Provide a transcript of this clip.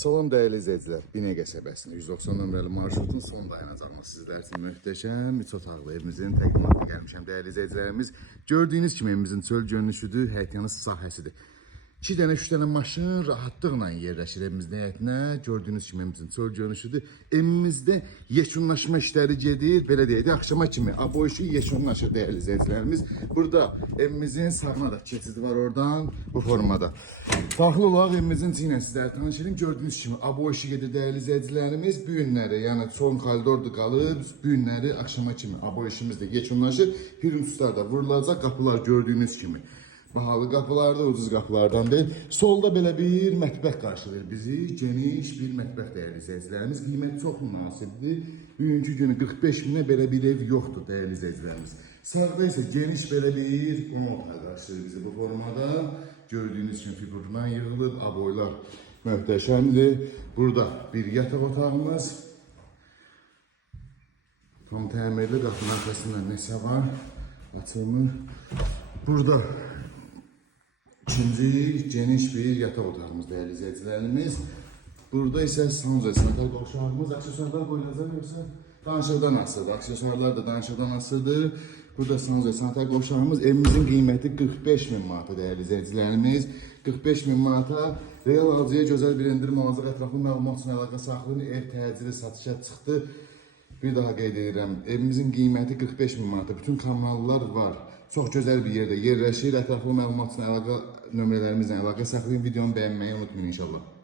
Salam dəyərli izləyicilər, Binəqə şəbəsində 190 nömrəli marşrutun son dayanacağında sizlər üçün möhtəşəm 3 otaqlı evimizin təqdimatına gəlmişəm dəyərli izləyicilərimiz. Gördüyünüz kimi evimizin çöl görünüşüdür, həyətyanı sahəsidir. 2 dənə, 3 dənə maşın rahatlıqla yerləşir evimizin həyətinə. Gördüyünüz kimi evimizin çöl görünüşüdür. Evimizdə yekunlaşma işləri gedir. Belə deyək də, axşama kimi bu işi yekunlaşır dəyərli izləyicilərimiz. Burada evimizin sağına da keçidi var oradan bu formada. Daxil olaraq evimizin içinə sizləri tanış edin. Gördüyünüz kimi bu işi gedir dəyərli izləyicilərimiz. Bu günləri, yəni son koridorda qalıb, bu günləri axşama kimi bu işimiz də yekunlaşır. Hürümsüzlər də vurulacaq, qapılar gördüyünüz kimi. Bahalı qapılarda, ucuz qapılardan deyil. Solda belə bir mətbəx qarşılayır bizi. Geniş bir mətbəx dəyərli izləyicilərimiz. Qiyməti çox münasibdir. Bugünkü günü 45 minə belə bir ev yoxdur dəyərli izləyicilərimiz. Sağda isə geniş belə bir qonaq otağı qarşılayır bizi bu formada. Gördüyünüz kimi figurdan yığılıb, aboylar möhtəşəmdir. Burada bir yataq otağımız. Tam təmirli qapının arxasında nəsə var. Açılmır. Burada İkinci geniş bir yataq otağımız dəyərli izləyicilərimiz. Burada isə sanuca sanitar qovşağımız, aksesuarlar qoyulacaq yoxsa danışıqdan asılıdır. Aksesuarlar da danışıqdan asılıdır. Burada sanuca sanitar qovşağımız. Evimizin qiyməti 45 min manata dəyərli izləyicilərimiz. 45 min manata real alıcıya gözəl bir endirim alacaq. Ətraflı məlumat üçün əlaqə saxlayın. Ev təcili satışa çıxdı. Bir daha qeyd edirəm, evimizin qiyməti 45 min manata. Bütün kommunallar var. Çox gözəl bir yerdə yerləşir. Ətraflı məlumat üçün əlaqə nömrələrimizlə əlaqə saxlayın. Videonu bəyənməyi unutmayın inşallah.